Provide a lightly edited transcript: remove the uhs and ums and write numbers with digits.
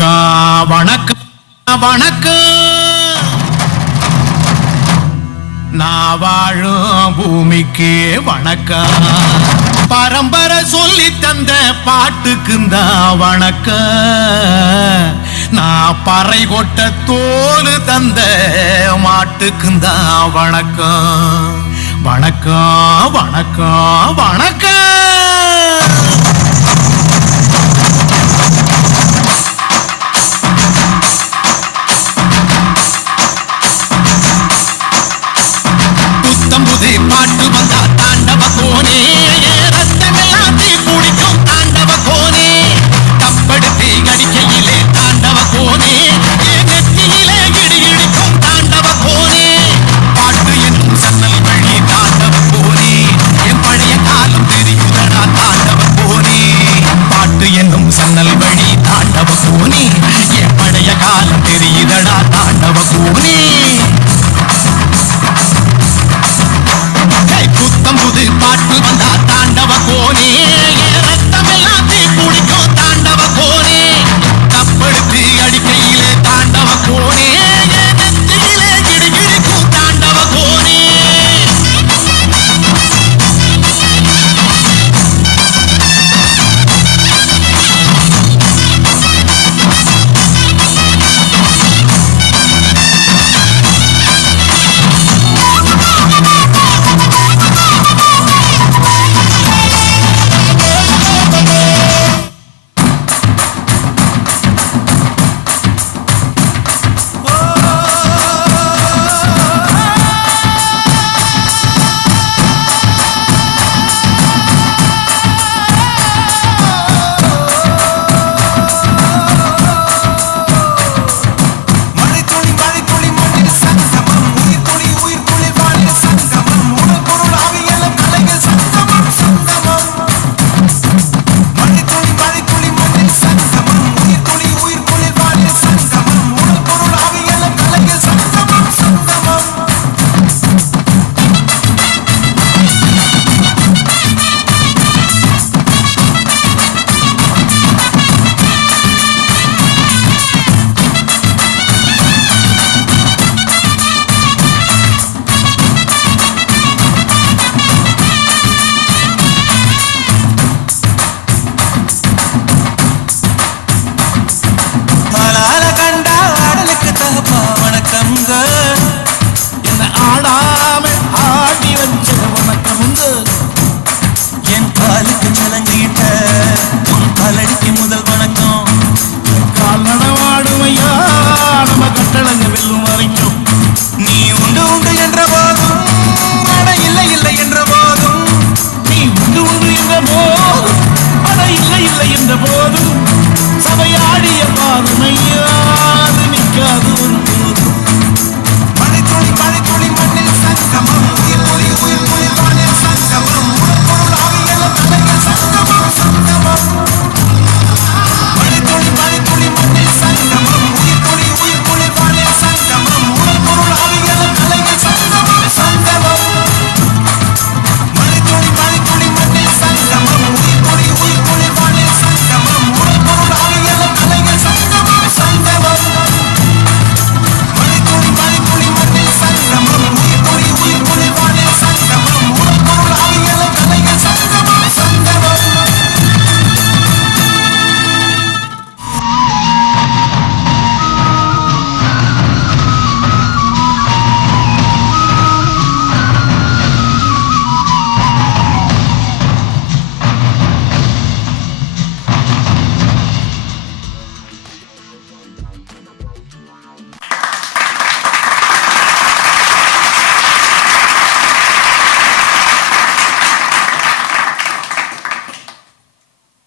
வணக்கம் வணக்கம் வணக்கம். நான் வாழும் பூமிக்கு வணக்கம். பரம்பரை சொல்லி தந்த பாட்டுக்குந்தா வணக்கம். நான் பறை கொட்ட தோல் தந்த மாட்டுக்குந்தா வணக்கம். வணக்கம் வணக்கம் வணக்கம். பாட்டு வந்தா தாண்டவ கோனே, ரத்தமெல்லாம் தீ பிடிக்கும் தாண்டவ கோனே. கப்படுத்தி அடிக்கையிலே தாண்டவ கோனே, நெத்தியிலே இடி இடிக்கும் தாண்டவ கோனே. பாட்டு என்னும் சன்னல் வழி தாண்டவ கோனே, என் பழைய காலம் தெரியுதடா தாண்டவ கோனே. பாட்டு என்னும் சன்னல் வழி தாண்டவ கோனே, என் பழைய காலம் தெரியுதடா தாண்டவ கோனே.